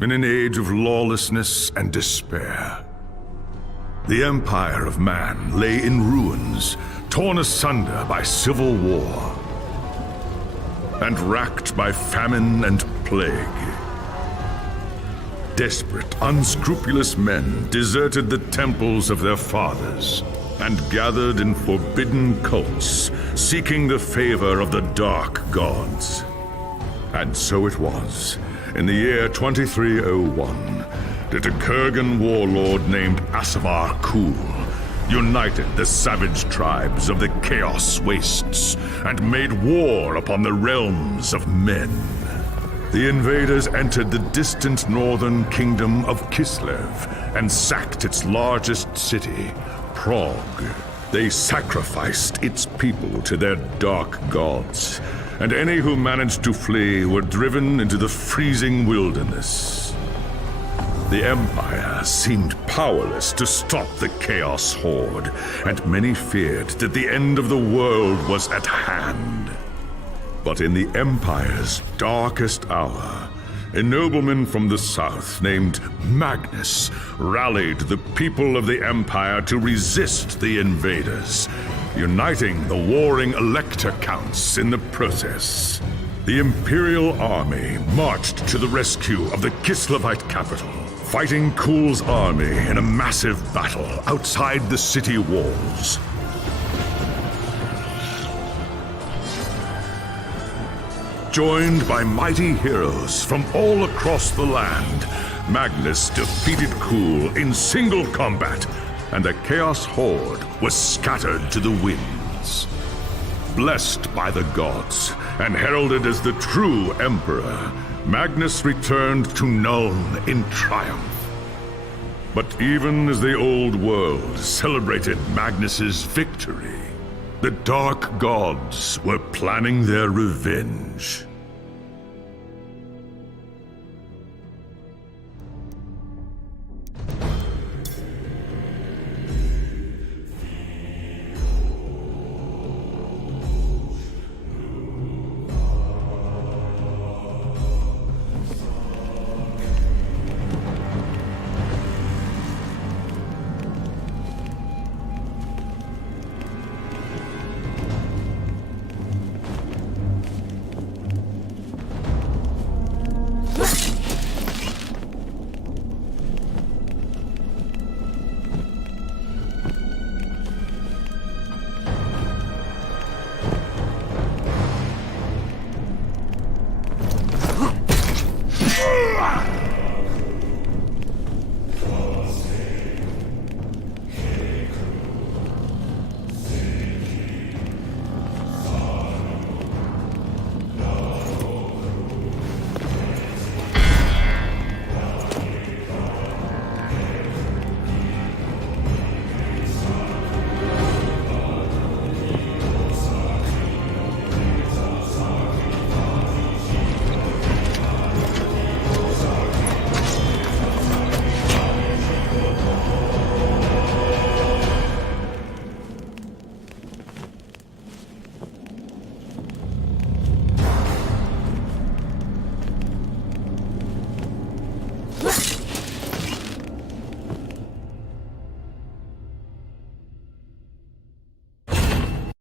in an age of lawlessness and despair. The empire of man lay in ruins, torn asunder by civil war, and racked by famine and plague. Desperate, unscrupulous men deserted the temples of their fathers and gathered in forbidden cults, seeking the favor of the dark gods. And so it was, in the year 2301, that a Kurgan warlord named Asavar Kul united the savage tribes of the Chaos Wastes and made war upon the realms of men. The invaders entered the distant northern kingdom of Kislev and sacked its largest city, Prague. They sacrificed its people to their dark gods, and any who managed to flee were driven into the freezing wilderness. The Empire seemed powerless to stop the Chaos Horde, and many feared that the end of the world was at hand. But in the Empire's darkest hour, a nobleman from the south named Magnus rallied the people of the Empire to resist the invaders, uniting the warring Elector Counts in the process. The Imperial Army marched to the rescue of the Kislevite capital, fighting Kul's army in a massive battle outside the city walls. Joined by mighty heroes from all across the land, Magnus defeated Kul in single combat, and the Chaos Horde was scattered to the winds. Blessed by the gods and heralded as the true Emperor, Magnus returned to Nuln in triumph. But even as the old world celebrated Magnus's victory, the dark gods were planning their revenge.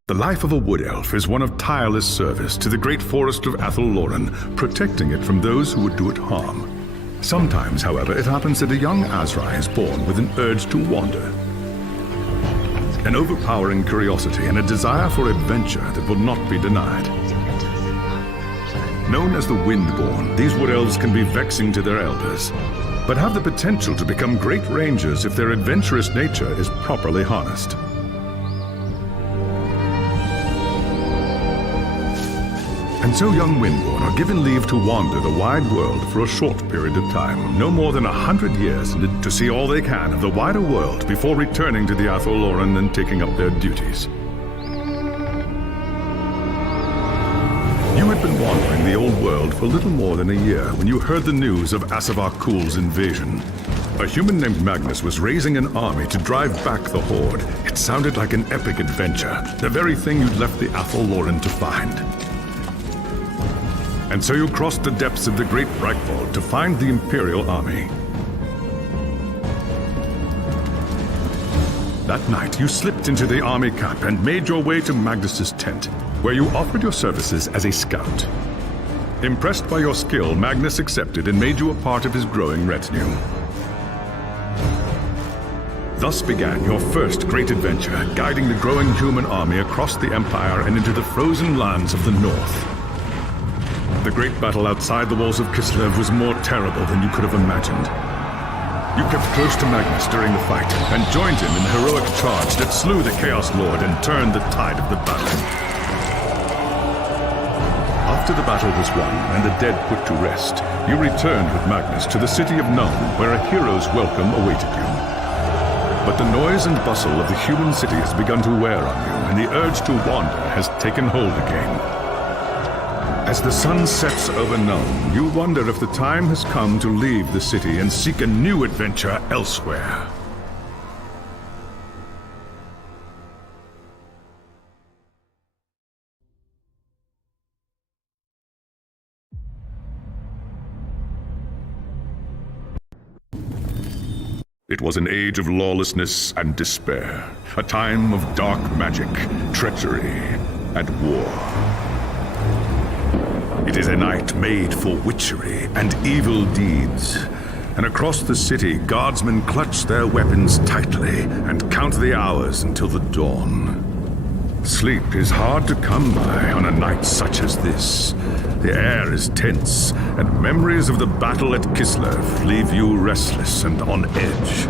The life of a wood elf is one of tireless service to the great forest of Athel-Loren, protecting it from those who would do it harm. Sometimes, however, it happens that a young Azrai is born with an urge to wander. An overpowering curiosity and a desire for adventure that will not be denied. Known as the Windborn, these wood elves can be vexing to their elders, but have the potential to become great rangers if their adventurous nature is properly harnessed. And so young Windborn are given leave to wander the wide world for a short period of time, no more than 100 years, to see all they can of the wider world before returning to the Athel-Loren and taking up their duties. You had been wandering the old world for little more than a year when you heard the news of Asavar Kul's invasion. A human named Magnus was raising an army to drive back the Horde. It sounded like an epic adventure, the very thing you'd left the Athel-Loren to find. And so you crossed the depths of the Great Brightfall to find the Imperial army. That night, you slipped into the army camp and made your way to Magnus's tent, where you offered your services as a scout. Impressed by your skill, Magnus accepted and made you a part of his growing retinue. Thus began your first great adventure, guiding the growing human army across the Empire and into the frozen lands of the North. The great battle outside the walls of Kislev was more terrible than you could have imagined. You kept close to Magnus during the fight, and joined him in the heroic charge that slew the Chaos Lord and turned the tide of the battle. After the battle was won, and the dead put to rest, you returned with Magnus to the city of Nuln, where a hero's welcome awaited you. But the noise and bustle of the human city has begun to wear on you, and the urge to wander has taken hold again. As the sun sets over Nuln, you wonder if the time has come to leave the city and seek a new adventure elsewhere. It was an age of lawlessness and despair, a time of dark magic, treachery, and war. It is a night made for witchery and evil deeds. And across the city, guardsmen clutch their weapons tightly and count the hours until the dawn. Sleep is hard to come by on a night such as this. The air is tense, and memories of the battle at Kislev leave you restless and on edge.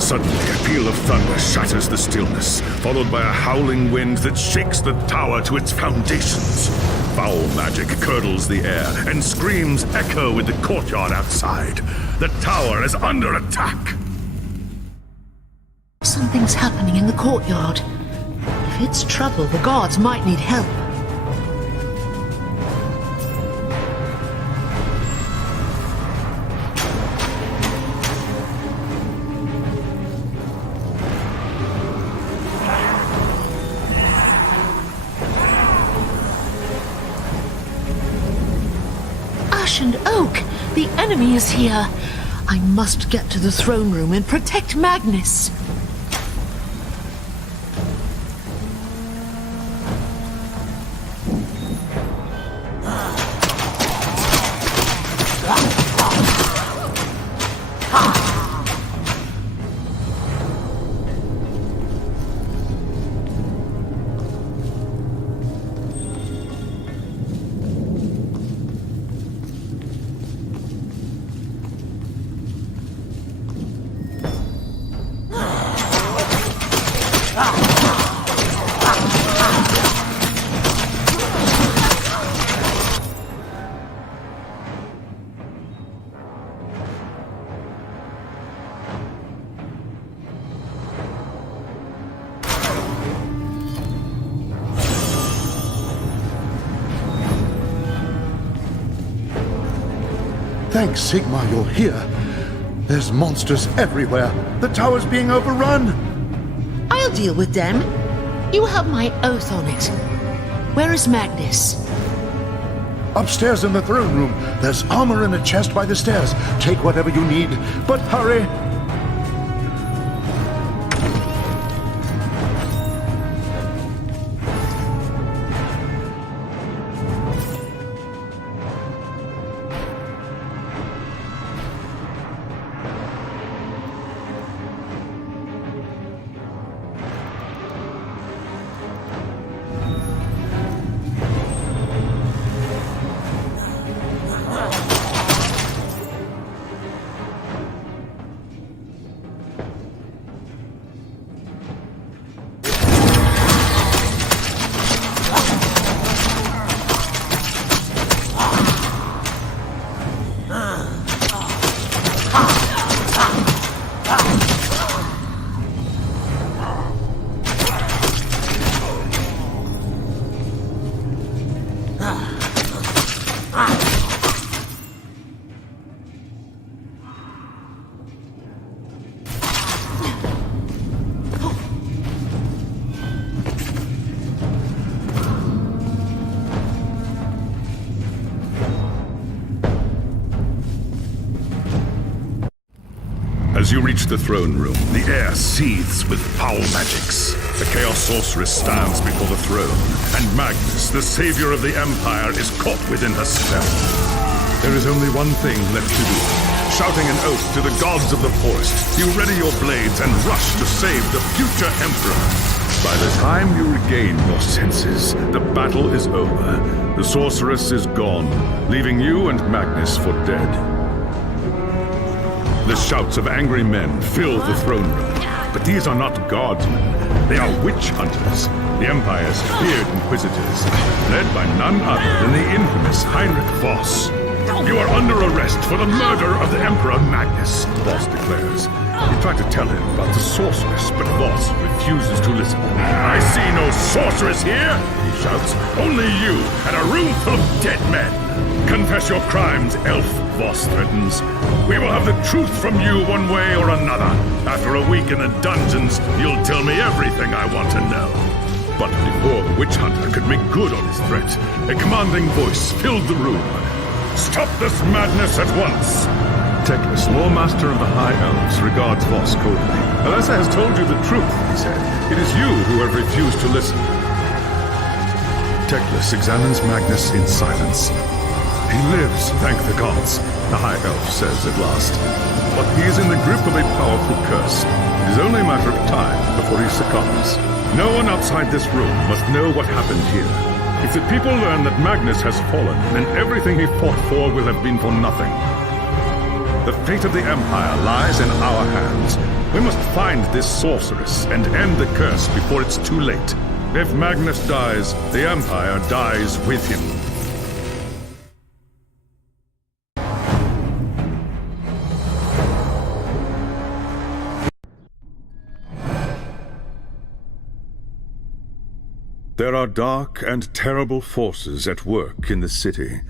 Suddenly, a peal of thunder shatters the stillness, followed by a howling wind that shakes the tower to its foundations. Foul magic curdles the air, and screams echo in the courtyard outside. The tower is under attack! Something's happening in the courtyard. If it's trouble, the guards might need help. And Oak! The enemy is here! I must get to the throne room and protect Magnus! Thanks, Sigmar, you're here. There's monsters everywhere. The tower's being overrun. I'll deal with them. You have my oath on it. Where is Magnus? Upstairs in the throne room. There's armor in a chest by the stairs. Take whatever you need, but hurry. As you reach the throne room, the air seethes with foul magics. The Chaos Sorceress stands before the throne, and Magnus, the savior of the Empire, is caught within her spell. There is only one thing left to do. Shouting an oath to the gods of the forest, you ready your blades and rush to save the future Emperor. By the time you regain your senses, the battle is over. The Sorceress is gone, leaving you and Magnus for dead. The shouts of angry men fill the throne room. But these are not guardsmen. They are witch hunters, the Empire's feared inquisitors, led by none other than the infamous Heinrich Voss. You are under arrest for the murder of the Emperor Magnus, Voss declares. You try to tell him about the sorceress, but Voss refuses to listen. I see no sorceress here, he shouts. Only you and a room full of dead men. Confess your crimes, elf, Voss threatens. We will have the truth from you one way or another. After a week in the dungeons, you'll tell me everything I want to know. But before the witch hunter could make good on his threat, a commanding voice filled the room. Stop this madness at once! Teclis, Lord Master of the High Elves, regards Voss coldly. Alessa has told you the truth, he said. It is you who have refused to listen. Teclis examines Magnus in silence. He lives, thank the gods, the High Elf says at last. But he is in the grip of a powerful curse. It is only a matter of time before he succumbs. No one outside this room must know what happened here. If the people learn that Magnus has fallen, then everything he fought for will have been for nothing. The fate of the Empire lies in our hands. We must find this sorceress and end the curse before it's too late. If Magnus dies, the Empire dies with him. There are dark and terrible forces at work in the city.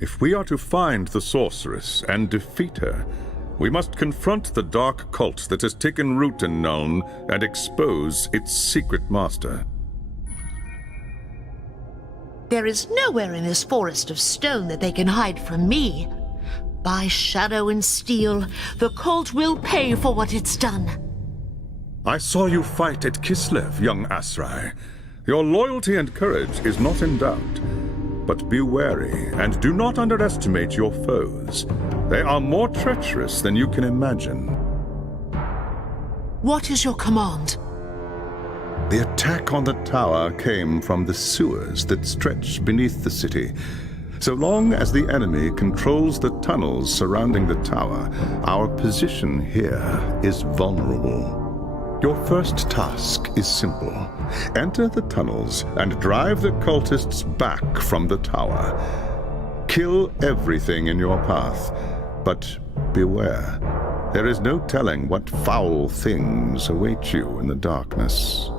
If we are to find the sorceress and defeat her, we must confront the dark cult that has taken root in Nuln and expose its secret master. There is nowhere in this forest of stone that they can hide from me. By shadow and steel, the cult will pay for what it's done. I saw you fight at Kislev, young Asrai. Your loyalty and courage is not in doubt. But be wary and do not underestimate your foes. They are more treacherous than you can imagine. What is your command? The attack on the tower came from the sewers that stretch beneath the city. So long as the enemy controls the tunnels surrounding the tower, our position here is vulnerable. Your first task is simple. Enter the tunnels and drive the cultists back from the tower. Kill everything in your path, but beware. There is no telling what foul things await you in the darkness.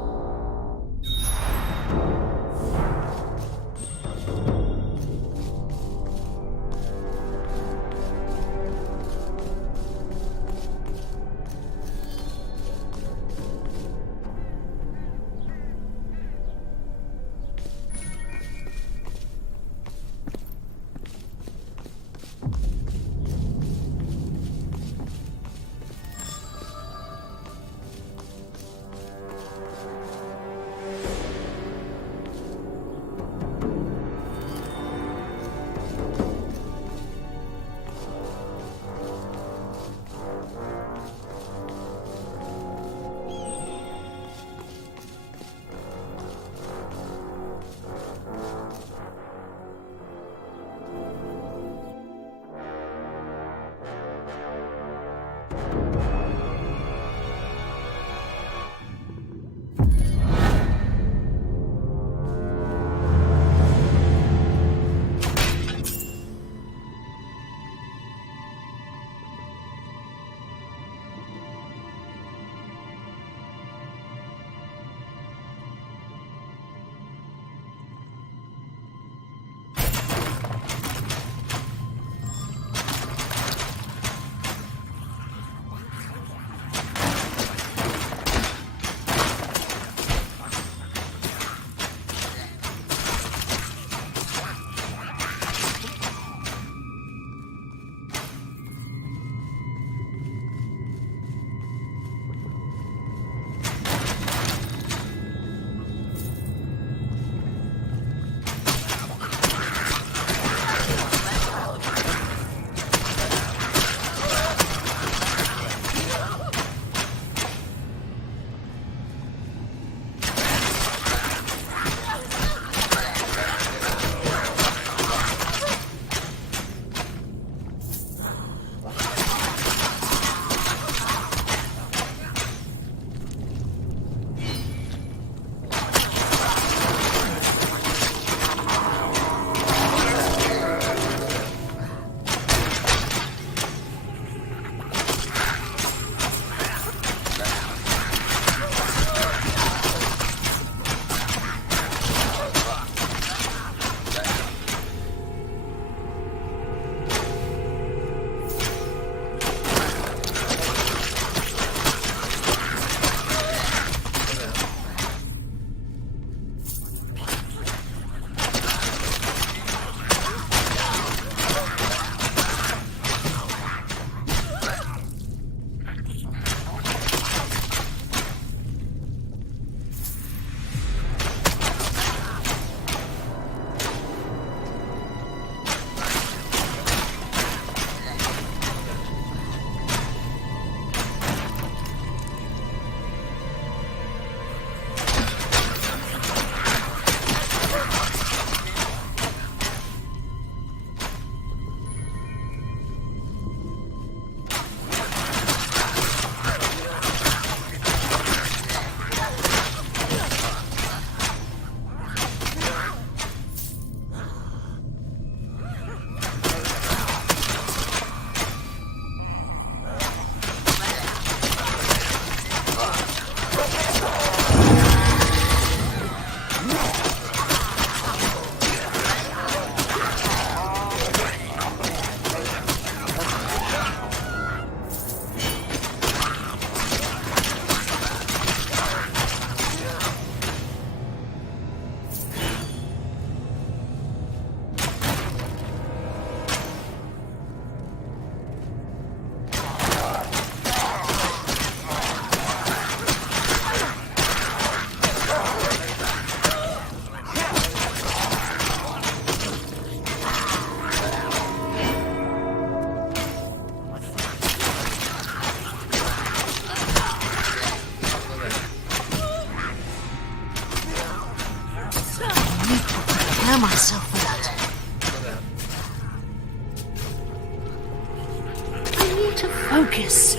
to focus.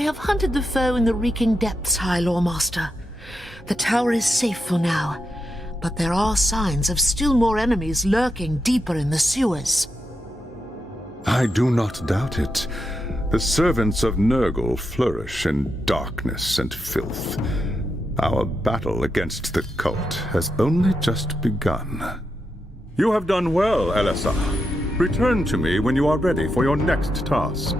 I have hunted the foe in the reeking depths, High Lawmaster. The tower is safe for now, but there are signs of still more enemies lurking deeper in the sewers. I do not doubt it. The servants of Nurgle flourish in darkness and filth. Our battle against the cult has only just begun. You have done well, Elessa. Return to me when you are ready for your next task.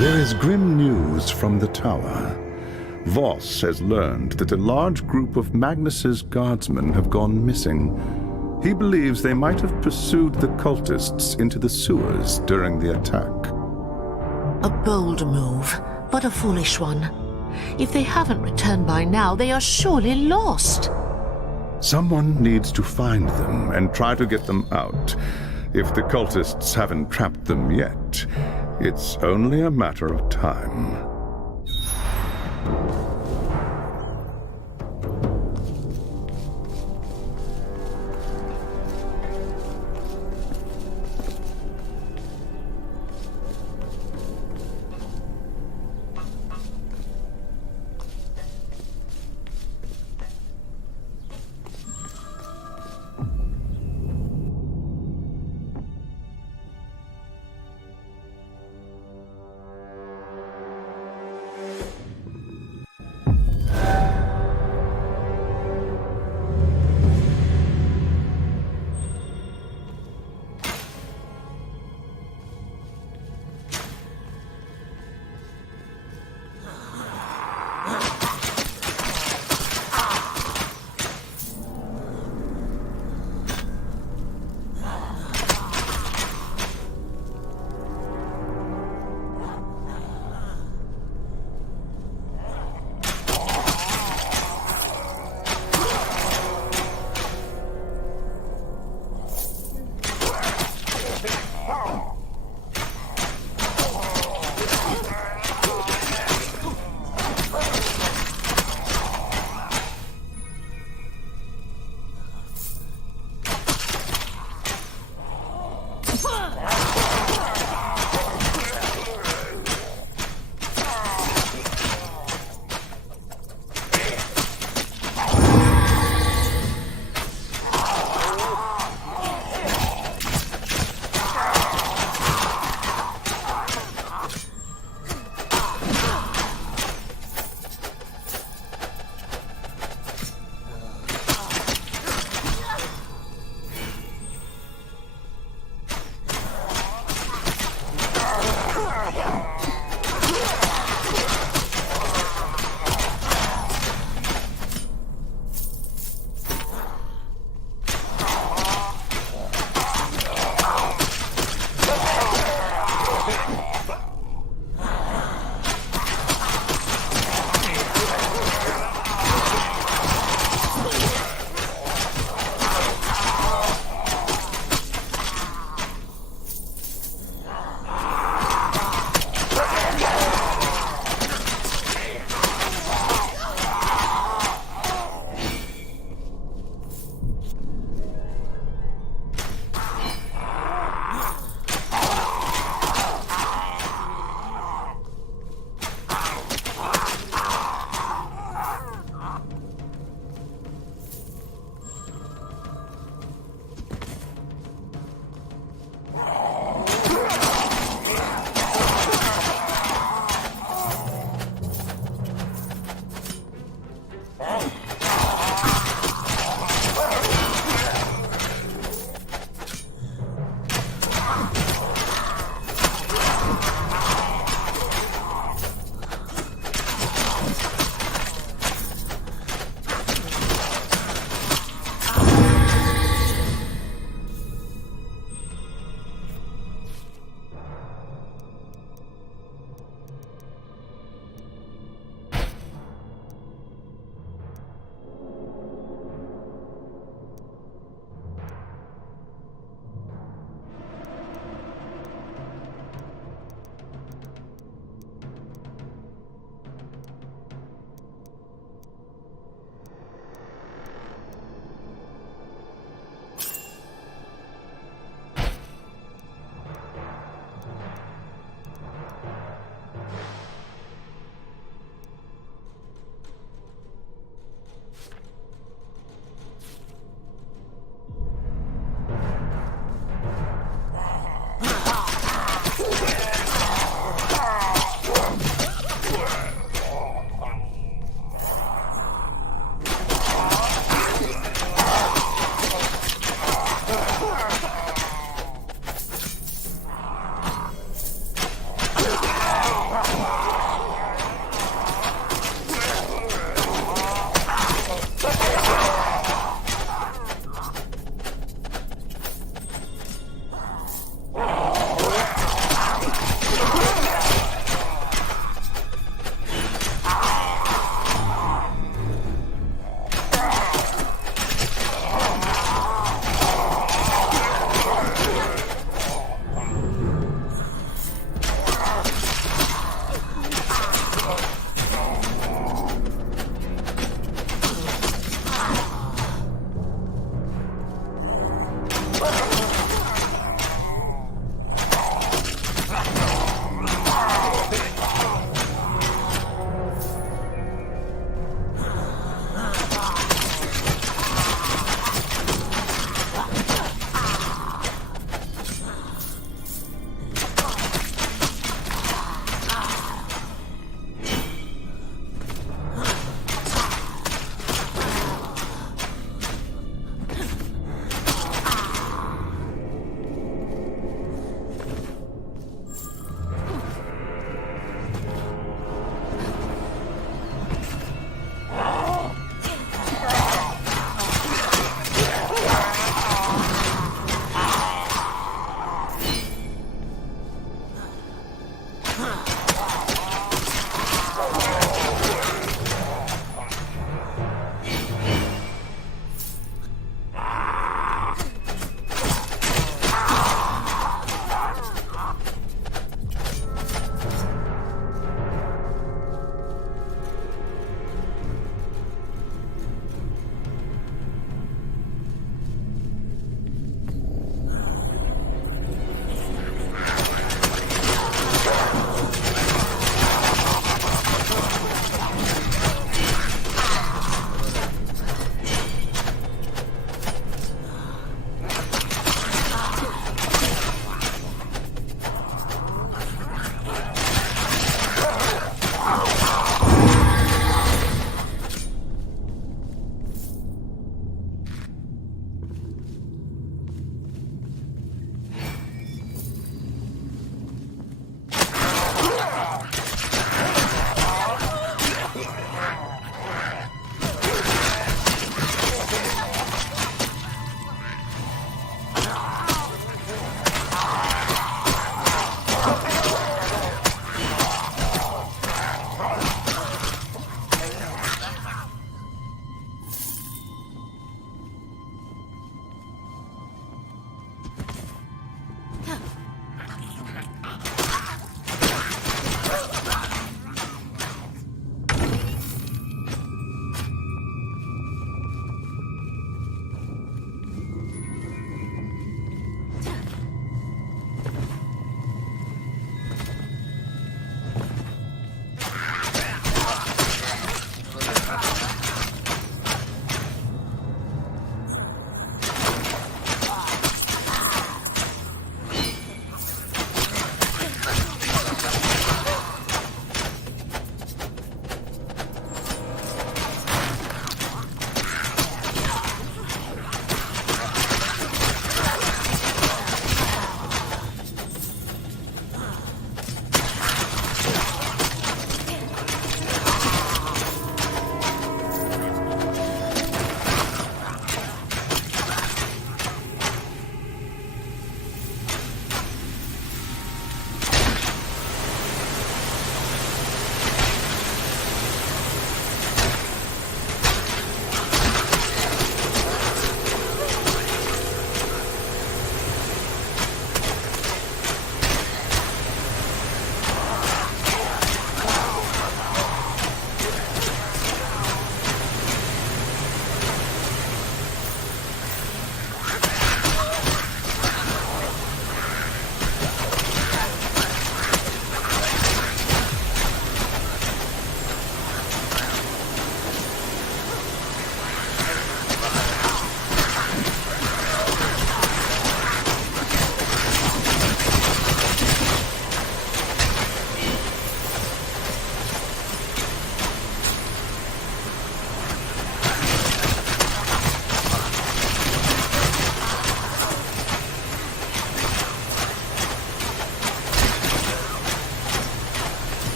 There is grim news from the tower. Voss has learned that a large group of Magnus's guardsmen have gone missing. He believes they might have pursued the cultists into the sewers during the attack. A bold move, but a foolish one. If they haven't returned by now, they are surely lost. Someone needs to find them and try to get them out. If the cultists haven't trapped them yet, it's only a matter of time.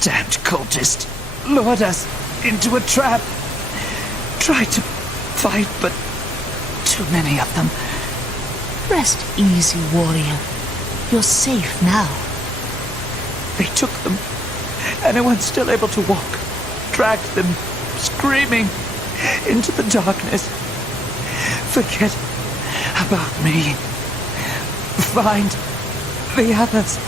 Damned cultist lured us into a trap. Tried to fight, but too many of them. Rest easy, warrior. You're safe now. They took them. Anyone still able to walk dragged them, screaming, into the darkness. Forget about me. Find the others.